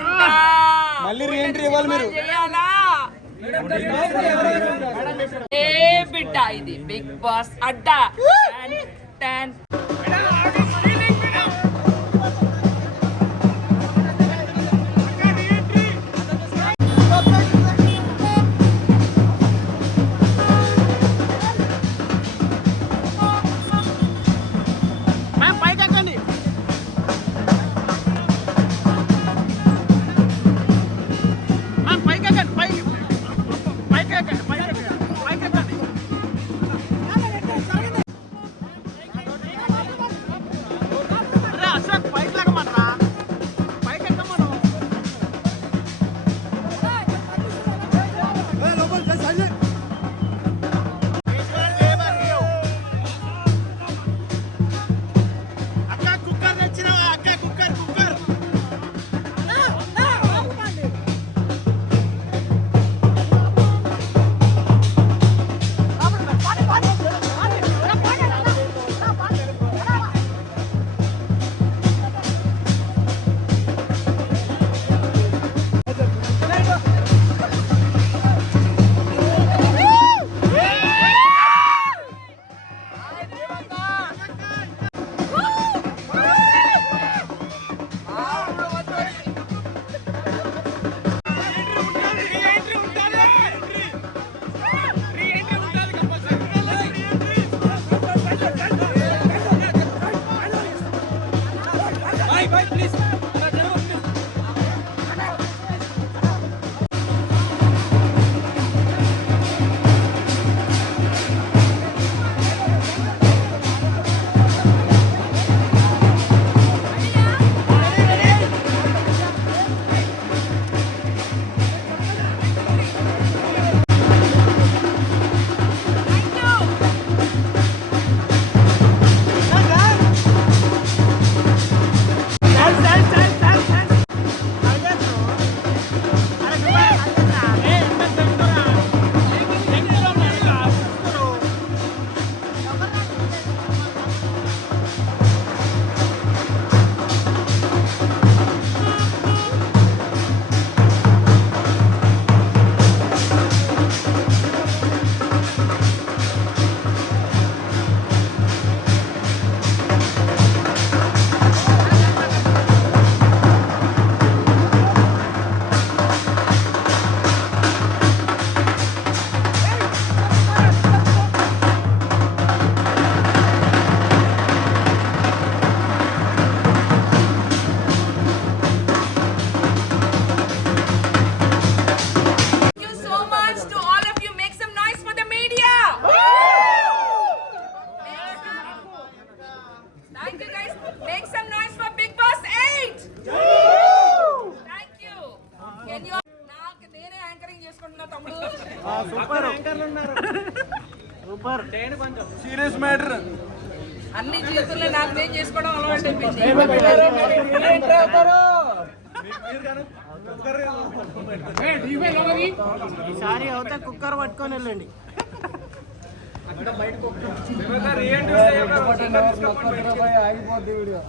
ఉంటా. మళ్ళీ రీఎంట్రీ ఇవ్వాలి మీరు. ఏ బిడ్డ ఇది బిగ్ బాస్ అడ్డా. Serious matter. అన్ని జీవితంలో నాకు నేను చేసుకోవడం అలవాటు అయిపోయింది. ఈసారి అవుతే కుక్కర్ పట్టుకొని వెళ్ళండి. ఆగిపోద్ది video.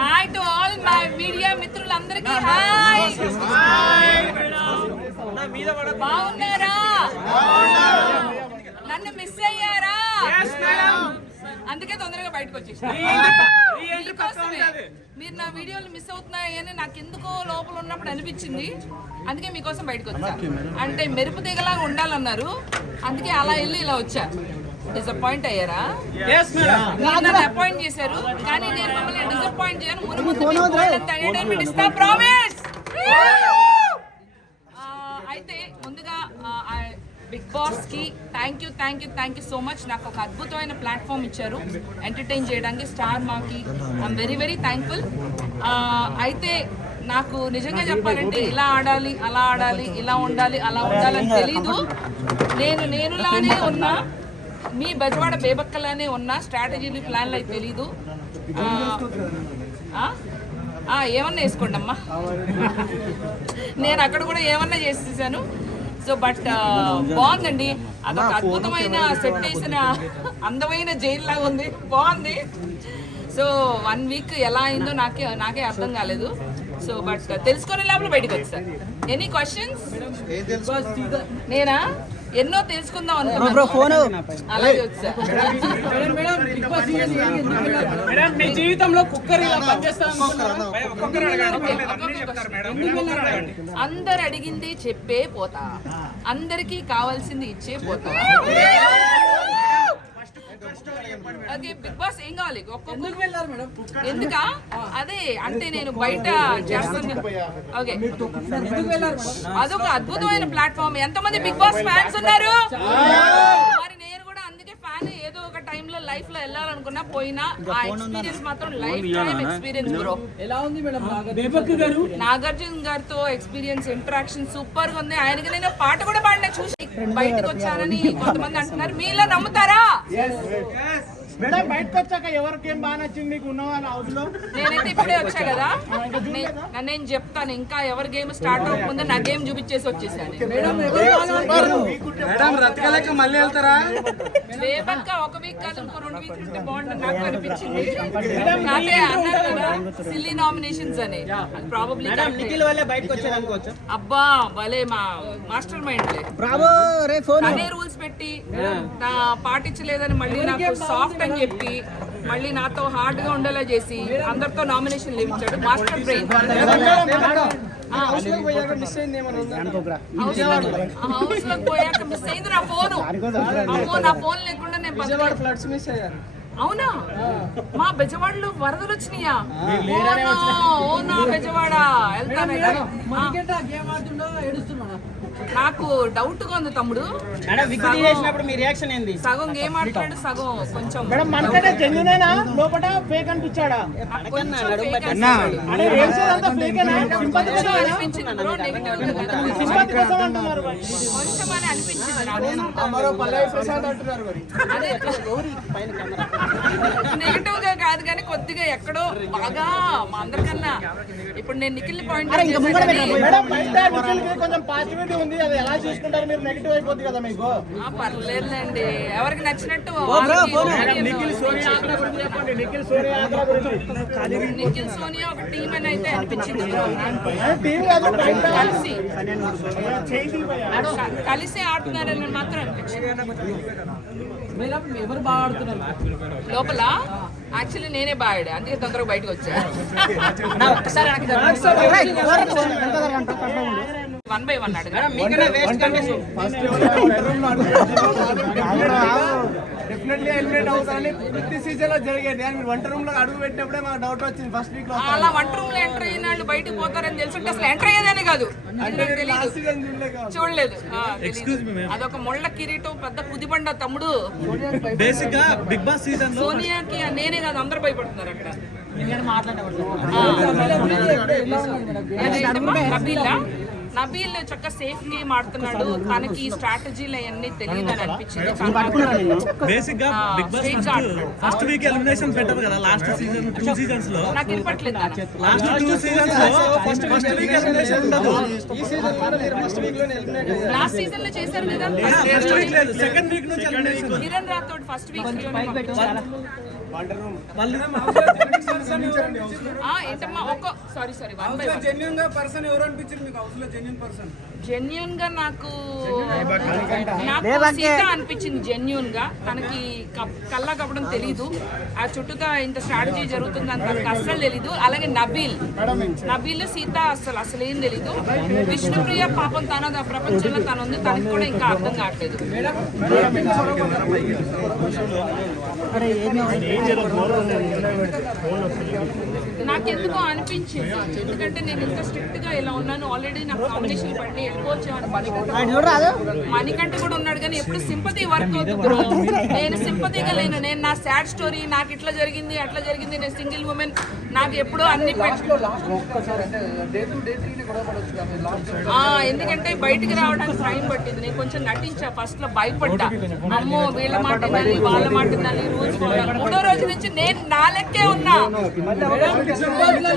Hi to all my media మిత్రులందరికీ హాయ్. బాగున్నారా? నన్ను మిస్ అయ్యారా? అందుకే తొందరగా బయటకు వచ్చేసి మీరు నా వీడియోలు మిస్ అవుతున్నాయని నాకు ఎందుకో లోపల ఉన్నప్పుడు అనిపించింది. అందుకే మీకోసం బయటకు వచ్చా. అంటే మెరుపు దిగలాగా ఉండాలన్నారు, అందుకే అలా వెళ్ళి ఇలా వచ్చా. డిసప్పాయింట్ అయ్యారా? నన్ను అపాయింట్ చేశారు, కానీ నేను మమ్మల్ని డిసప్పాయింట్ చేయను. ఎంటర్టైన్మెంట్ ఇస్తా, ప్రామిస్. అయితే ముందుగా బిగ్ బాస్ కి థ్యాంక్ యూ సో మచ్. నాకు ఒక అద్భుతమైన ప్లాట్ఫామ్ ఇచ్చారు ఎంటర్టైన్ చేయడానికి, స్టార్ మాకి. I'm very thankful. అయితే నాకు నిజంగా చెప్పాలంటే ఇలా ఆడాలి, అలా ఆడాలి, ఇలా ఉండాలి, అలా ఉండాలని తెలీదు. నేనులానే ఉన్నా, మీ బెజవాడ బేబక్కలానే ఉన్న స్ట్రాటజీలు ప్లాన్లు అయితే తెలీదు. ఏమన్నా వేసుకోండి అమ్మా, నేను అక్కడ కూడా ఏమన్నా చేసేసాను. సో బట్ బాగుందండి, అదొక అద్భుతమైన సెట్ వేసిన అందమైన జైలు లాగా ఉంది, బాగుంది. సో 1 వీక్ ఎలా అయిందో నాకే అర్థం కాలేదు. సో బట్ తెలుసుకునే లోపల బయటకు వచ్చా. Any questions? నేనా ఎన్నో తెలుసుకుందాం అనుకున్నాను, అలాగే వచ్చా. అందరు అడిగింది చెప్పే పోతా, అందరికి కావాల్సింది ఇచ్చే పోతా. ఓకే బిగ్ బాస్ ఏం కావాలి? ఎందుకా? అదే అంటే నేను బయట చేస్తాను. ఓకే అదొక అద్భుతమైన ప్లాట్ఫామ్. ఎంతమంది బిగ్ బాస్ ఫ్యాన్స్ ఉన్నారు? మరి నేను కూడా అందుకే ఫ్యాన్. ఏదో ఒక టైంలో లైఫ్ లో వెళ్ళాలనుకున్నా పోయినా ఆ ఎక్స్పీరియన్స్ మాత్రం లైఫ్ టైం ఎక్స్పీరియన్స్ బ్రో. ఎలా ఉంది మేడం నాగార్జున గారితో ఎక్స్పీరియన్స్, ఇంటరాక్షన్ సూపర్ గా ఉంది. ఆయనకి నేను పాట కూడా పాడినా చూసి బయటకు వచ్చానని కొంతమంది అంటున్నారు, మీలో నమ్ముతారా? మేడం బయటకు వచ్చాక ఎవరికి ఏం బాగా నచ్చింది మీకు ఉన్న వాళ్ళ హౌస్ లో? నేనైతే ఇప్పుడే వచ్చా కదా, నేను చెప్తాను. ఇంకా ఎవరి గేమ్ స్టార్ట్ అవ్వకముందే నా గేమ్ చూపించేసి వచ్చేసాను. మళ్ళీ వెళ్తారా? బేబక్క 1 వీక్ కాదు ఇంకో 2 వీక్ ఉంటే బాగుంటుంది నాకు అనిపించింది. నాకే అన్నారు కదా సిల్లీ నామినేషన్స్ అని, అది ప్రాబబ్లీ అబ్బా భలే మా మాస్టర్ మైండ్ అదే రూల్స్ పెట్టి పాటించలేదని మళ్ళీ నాకు సాఫ్ట్ అని చెప్పి మళ్ళీ నాతో హార్డ్ గా ఉండేలా చేసి అందరితో నామినేషన్ లేవించాడు మాస్టర్ బ్రెయిన్. హౌస్ లోకి పోయాక మిస్ అయింది నా ఫోను. అమ్మో నా ఫోన్ లేకుండా నేను ఫ్లడ్స్ మిస్ అయ్యారు. అవునా? మా బెజవాడలో వరదలు వచ్చినాయా? ఓ నా బెజవాడ నాకు డౌట్ గా ఉంది తమ్ముడు. సగం గేమ్ ఆడుతున్నాడు, సగం కొంచెం కొంచెం అని అనిపించింది నెగటివ్ గా కాదు కానీ కొద్దిగా ఎక్కడో బాగా మా అందరికన్నా. ఇప్పుడు నేను నిఖిల్ పాయింట్ పర్లేదులేండి, ఎవరికి నచ్చినట్టు. నిఖిల్ సోనియా ఒక టీం అని అయితే అనిపించింది. కలిసి ఆడుతున్నారని మాత్రం అనిపించింది. ఎవరు బాగా ఆడుతున్నారు లోపల? యాక్చువల్లీ నేనే బాగా ఆడా, అందుకే తొందరగా బయటకు వచ్చా. 1 by 1 అడగా. డెఫినెట్లీ ఎలిమినేట్ అవుతారని ప్రతి సీజన్ లో జరిగేది. మీరు వంట రూమ్ లో అడుగు పెట్టినప్పుడే మాకు డౌట్ వచ్చింది ఫస్ట్ వీక్ లో. అలా వంట రూమ్ లో ఎంటర్ అయిన వాళ్ళు బయటకు పోతారని తెలుసుంటే అసలు ఎంటర్ అయ్యేదేనే కాదు, చూడలేదు. అదొక ముళ్ళ కిరీటం, పెద్ద కుదిబండ తమ్ముడు. బేసిక్ గా బిగ్ బాస్ సీజన్ లో సోనియాకి నేనే కాదు అందరు భయపడుతున్నారు అక్కడ. నబీల్ చక్కగా సేఫ్ గేమ్ ఆడుతున్నాడు, తనకి స్ట్రాటజీలు అవన్నీ తెలియదు అని అనిపించింది. బేసిక్ గా Bigg Boss first week elimination పెట్టారు కదా లాస్ట్ సీజన్ 2 సీజన్స్ లో. నాకు వినపట్లేదు లాస్ట్ 2 సీజన్స్ లో ఫస్ట్ వీక్ ఎలిమినేషన్ ఉండదు. ఈ సీజన్ లో మీరు ఫస్ట్ వీక్ లో ఎలిమినేట్ అయ్యారు. లాస్ట్ సీజన్ లో చేశారు కదా, ఫస్ట్ వీక్ లేదు, సెకండ్ వీక్ నుంచి elimination. Kiran Rathod first week ఏంటమ్మా సారీ 1 by 1. జెన్యూన్ గా పర్సన్ ఎవరు అనిపించారు మీకు హౌస్ లో? జెన్యూన్ పర్సన్ జెన్యూన్ గా నాకు సీత అనిపించింది. జెన్యూన్ గా తనకి కల్లా కప్పడం తెలీదు, ఆ చుట్టూతా ఇంత స్ట్రాటజీ జరుగుతుందని తనకు అస్సలు తెలీదు. అలాగే నబీల్ సీత అసలు ఏం తెలీదు. విష్ణుప్రియ పాపం తన ప్రపంచంలో తను ఉంది, తనకి కూడా ఇంకా అర్థం కావట్లేదు. నాకెందుకో అనిపించింది, ఎందుకంటే నేను ఇంత స్ట్రిక్ట్ గా ఇలా ఉన్నాను. ఆల్రెడీ నాకు నామినేషన్ పడి హెడ్ కోచ్ మణికంఠ కూడా ఉన్నాడు కానీ ఎప్పుడు సింపతి వర్క్ అవుతుంది బ్రో. నేను సింపతిగా లేను. నేను నా సాడ్ స్టోరీ, నాకు ఇట్లా జరిగింది అట్లా జరిగింది, నేను సింగిల్ ఉమెన్, నాకు ఎప్పుడూ అన్ని ఎందుకంటే బయటికి రావడానికి టైం పట్టింది. నేను కొంచెం నటించా, ఫస్ట్ లో భయపడ్డా, అమ్మో వీళ్ళ మాట వినాలి వాళ్ళ మాట వినాలి, రూల్స్ ఫాలో. మూడో రోజు నుంచి నేను నా లెక్కే ఉన్నా.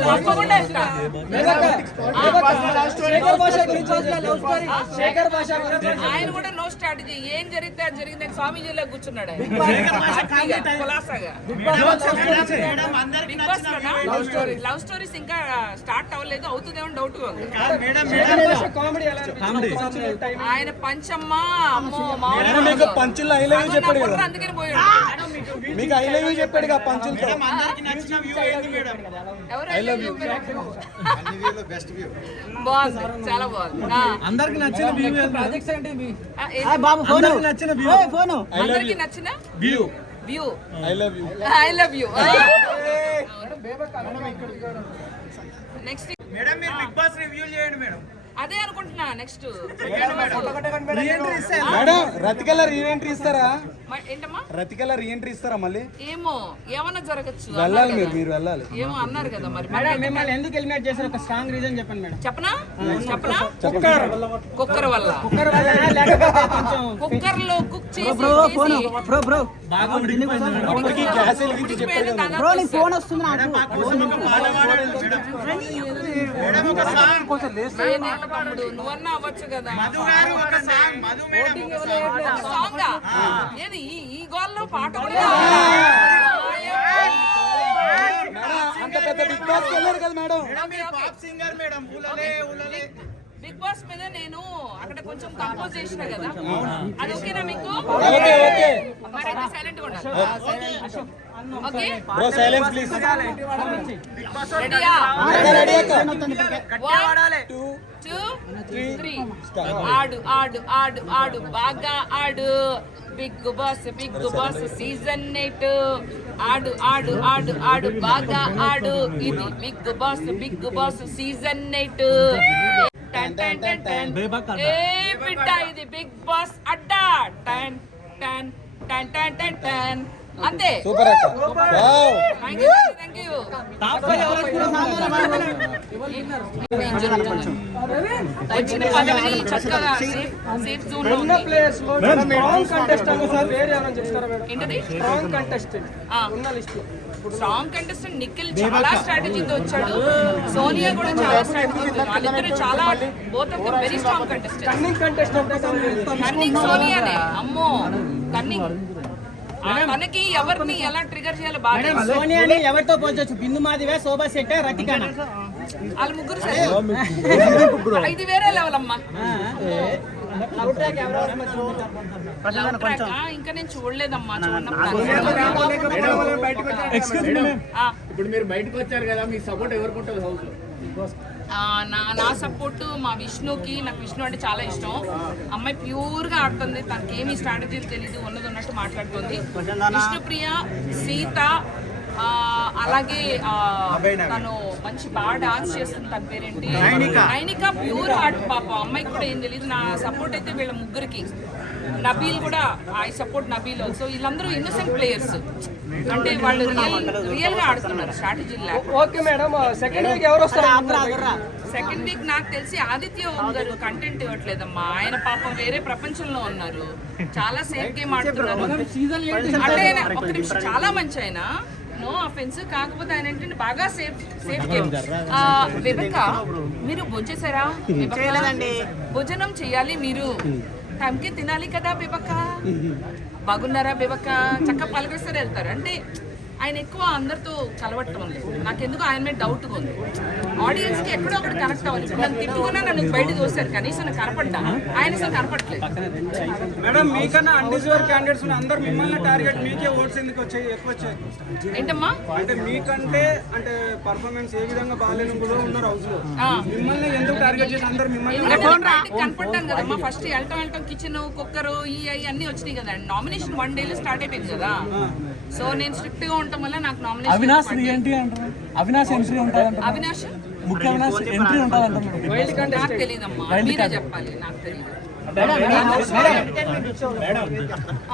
తప్పకుండా ఇస్తా. ఆయన కూడా నో స్ట్రాటజీ, ఏం జరిగితే అది జరిగింది. నేను స్వామీజీలో కూర్చున్నాడు లవ్ స్టోరీస్ ఇంకా స్టార్ట్ అవ్వలేదు, అవుతుందేమో డౌట్ ఉంది. ఆయన పంచమ్మ అమ్మో పంచుల్లో ఐ లవ్ యూ చెప్పాడు కదా, అందుకని పోయాడు. మీకు ఐ లవ్ యూ చెప్పాడు కదా పంచులతో. బాగుంది, చాలా బాగుంది. అందరికి నచ్చిన వ్యూ అందరికి నచ్చిన view view I love you. I love you. Next madam మీరు బిగ్ బాస్ రివ్యూ చేయండి మేడం. అదే అనుకుంటున్నా. నెక్స్ట్ మేడం రతికల రీఎంట్రీ ఇస్తారా? ఏంటమ్మా రతికల రీఎంట్రీ ఇస్తారా మళ్ళీ? ఏమో ఏమన్నా జరగచ్చు. వెళ్ళాలి మీరు వెళ్ళాలి. ఏమో అన్నారు కదా మరి. మిమ్మల్ని ఎందుకు ఎలిమినేట్ చేశారు ఒక స్ట్రాంగ్ రీజన్ చెప్పండి మేడం. చెప్పనా కుక్కర్ వల్ల. కుక్కర్ లో కుక్ చేసి బాగా ఉడికిపోయింది. గ్యాస్ వెలిగించి చెప్పాడు కదా. ఫోన్ వస్తుంది నాకు. నువ్వన్నా అవ్వచ్చు కదా. ఏది ఈ గోల్లో పాట కూడా అంత పెద్ద బిగ్ బాస్ వెళ్ళారు కదా మేడం. బిగ్ బాస్ మీద నేను అక్కడ కొంచెం కంపోజ్ చేసిన కదా, అది ఓకేనా మీకు? మరి సైలెంట్ గా ఉండాలి. Okay bro silence please. రెడీయా? రెడీ అక్క. 1 2 3 ఆడు ఆడు ఆడు ఆడు బాగా ఆడు. బిగ్ బాస్ సీజన్ 8 ఆడు ఆడు ఆడు ఆడు బాగా ఆడు. ఇది బిగ్ బాస్ సీజన్ 8. ఏ బిడ్డ ఇది బిగ్ బాస్ అడ్డా. టన్ టన్ టన్ టన్ టన్ టన్ అంతే. సూపర్ అక్క. వావ్. Thank you. వచ్చిన పదవిని చక్కగా సేఫ్ జోన్ లో ఉంది. ఏంటది స్ట్రాంగ్ కంటెస్టెంట్? నిఖిల్ చాలా స్ట్రాటజీతో వచ్చాడు, సోనియా కూడా చాలా స్ట్రాటజీతో. వాళ్ళిద్దరు చాలా both of them very strong contestant. Cunning సోనియానే. అమ్మో కన్నింగ్. తనకి ఎవరిని ఎలా ట్రిగర్ చేయాలో బాగా. సోనియాని ఎవరితో పోల్చొచ్చు? బిందు మాదివే, శోభా శెట్టి, రతికానా? వాళ్ళ ముగ్గురు ఇది వేరే లెవెల్ అమ్మా. ఇంకా నేను చూడలేదమ్మా. ఇప్పుడు మీరు బయటకు వచ్చారు కదా, మీ సపోర్ట్ ఎవరికి ఉంటుంది హౌస్ లో? నా సపోర్ట్ మా విష్ణుకి. నాకు విష్ణు అంటే చాలా ఇష్టం. అమ్మాయి ప్యూర్ గా ఆడుతుంది, తనకి ఏమి స్ట్రాటజీలు తెలీదు, ఉన్నది ఉన్నట్టు మాట్లాడుతుంది. విష్ణుప్రియ, సీత, అలాగే తను మంచి బాగా డాన్స్ చేస్తుంది. తన పేరేంటి? నైనిక. ప్యూర్ హార్ట్ పాప. అమ్మాయికి కూడా ఏం తెలియదు. నా సపోర్ట్ అయితే వీళ్ళ ముగ్గురికి. నబీల్ కూడా, ఐ సపోర్ట్ నబీల్ ఆల్సో. వీళ్ళందరూ ఇన్నోసెంట్ ప్లేయర్స్, అంటే వాళ్ళు రియల్ గా ఆడుతున్నారు strategy. Okay madam. Second week ఎవరు వస్తారు? సెకండ్ వీక్ నాకు తెలిసి ఆదిత్య ఓం గారు కంటెంట్ ఇవ్వట్లేదమ్మా. ఆయన పాపం వేరే ప్రపంచంలో ఉన్నారు, చాలా సేఫ్ గేమ్ ఆడుతున్నారు. అంటే ఒక నిమిషం, చాలా మంచి ఆయన, నో అఫెన్స్. కాకపోతే ఆయన ఏంటంటే బాగా సేఫ్ గేమ్. వివేక మీరు భోజేశారా? భోజనం చేయాలి మీరు, టైంకి తినాలి కదా బిబక్క. బాగున్నారా బిబక్క? చక్కగా పలకరిస్తారు, వెళ్తారు. అంటే ఆయన ఎక్కువ అందరితో కలవటం లేదు. నాకెందుకు ఆయన మీద డౌట్గా ఉంది. ఆడియన్స్కి ఎక్కడో ఒకటి కనెక్ట్ అవ్వాలి. నన్ను తిట్టుకున్నా నన్ను బయట చూస్తారు, కనీసం నాకు కనపడ్డా. ఆయన అసలు కనపడలేదు. మేడం మీకన్నా అన్డిజర్వ్ క్యాండిడేట్స్ అందరూ మిమ్మల్ని టార్గెట్, మీకే ఓట్స్ ఎందుకు వచ్చాయి, ఎక్కువ వచ్చాయి? ఏంటమ్మా అంటే మీకంటే అంటే పర్ఫార్మెన్స్ ఏ విధంగా బాగాలేని కూడా ఉన్నారు హౌస్ లో, మిమ్మల్ని ఎందుకు టార్గెట్ చేసి అందరు మిమ్మల్ని కనపడ్డాను కదమ్మా. ఫస్ట్ వెళ్ళటం కిచెన్, కుక్కర్, ఈ అన్ని వచ్చినాయి కదా. నామినేషన్ 1 day స్టార్ట్ అయిపోయింది కదా. సో నేను స్ట్రిక్ట్ గా ఉండటం వల్ల నాకు నామినేషన్. అవినాష్ ఎంట్రీ అంటారు. అవినాష్ ఎంట్రీ ఉంటుంది. అవినాష్ ముఖ్యమైన ఎంట్రీ ఉంటుందంట మేడం. నాకు తెలియదమ్మా, మీరే చెప్పాలి, నాకు తెలియదు.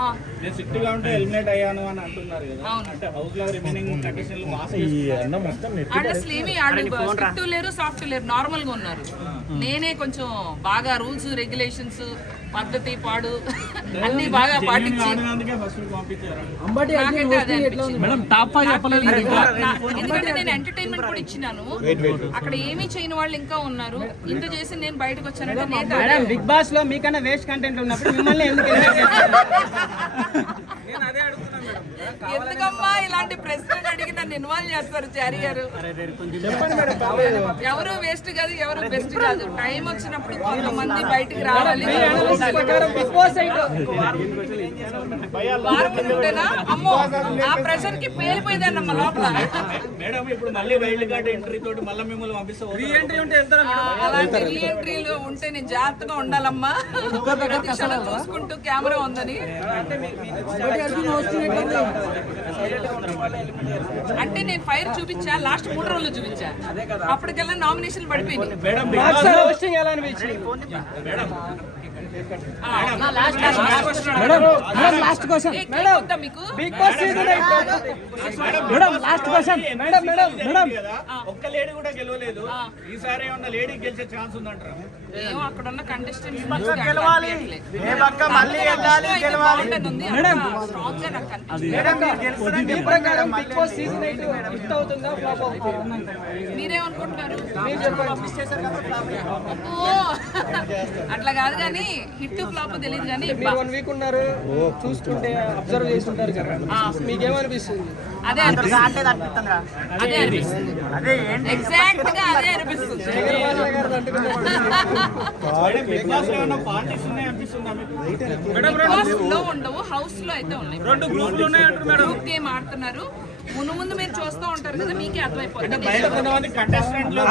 ఆ, నేను సిట్ గా ఉంటే ఎలిమినేట్ అయ్యాను అని అంటున్నారు కదా, అవును. అంటే హౌస్ లో రిమైనింగ్ కండిషన్లు అంటే అసలు ఏమి స్ట్రిక్ట్ లేరు, సాఫ్ట్ లేరు, నార్మల్ గా ఉన్నారు. నేనే కొంచెం బాగా రూల్స్ రెగ్యులేషన్స్ పద్ధతి పాడు అన్ని బాగా పాటించి ఫస్ట్ పంపించారు. నాకైతే అదే అనిపించింది. మేడం టాప్ 5 చెప్పలేదు. ఎందుకంటే నేను ఎంటర్టైన్మెంట్ కూడా ఇచ్చినాను, అక్కడ ఏమీ చేయని వాళ్ళు ఇంకా ఉన్నారు. ఇంత చేసి నేను బయటకు వచ్చానంటే నేను బిగ్ బాస్ లో మీకన్నా వేస్ట్ కంటెంట్ ఉన్నప్పుడు మిమ్మల్ని ఎందుకు ఎలిమినేట్ చేస్తారు? నేను అదే అడుగుతున్నాను మేడం. ఎందుకమ్మా ఇలాంటి ప్రశ్నలు అడిగి నన్ను ఇన్వాల్వ్ చేస్తారు చారి గారు? ఎవరు వేస్ట్ కాదు, ఎవరు బెస్ట్ కాదు. టైం వచ్చినప్పుడు కొంతమంది బయటికి రావాలి. బిగ్ బాస్ వారం ఉంటేనా అమ్మో ఆ ప్రెషర్ కి పేలిపోయేదాన్నమ్మా లోపల. మేడం ఇప్పుడు మళ్ళీ వైల్డ్ కార్డ్ ఎంట్రీ తోటి మళ్ళీ మిమ్మల్ని పంపిస్తాం. రీ ఎంట్రీ ఉంటే వెళ్తారా? అలాంటి రీఎంట్రీలు ఉంటే నేను జాగ్రత్తగా ఉండాలమ్మా, ప్రతి క్షణం చూసుకుంటూ కెమెరా ఉందని. అంటే నేను ఫైర్ చూపించా, లాస్ట్ 3 రోజులు చూపించా, అప్పటికల్లా నామినేషన్ పడిపోయింది. ఎలా అనిపించింది? లాస్ట్ క్వశ్చన్ మీకు Bigg Boss season madam last question madam madam madam ఒక్క లేడీ కూడా గెలవలేదు. ఈసారి ఏమన్నా లేడీ గెలిచే ఛాన్స్ ఉందంటారా? ఏమో అక్కడ ఉన్న కంటెస్టెంట్స్ ప్రకారం బిగ్ బాస్ సీజన్ 8 హిట్ అవుతుందా ఫ్లాప్ అవుతుందా? మీరేమనుకుంటున్నారు? అట్లా కాదు కానీ హిట్ ఫ్లాప్ తెలియదు కానీ 1 వీక్ ఉన్నారు, చూసుకుంటే అబ్జర్వ్ చేస్తుంటారు కదా, మీకేమనిపిస్తుంది? అదే అదే అనిపిస్తుంది, ఎగ్జాక్ట్ గా అదే అనిపిస్తుంది. Because లో ఉండవు, హౌస్ లో అయితే ఉన్నాయి. 2 గ్రూపులు ఉన్నాయంటారు మేడం. గ్రూప్ గేమ్ ఆడుతున్నారు. ముందు మీరు చూస్తూ ఉంటారు కదా, మీకే అర్థమైపోతుంది. కొంతమంది కంటెస్టెంట్లు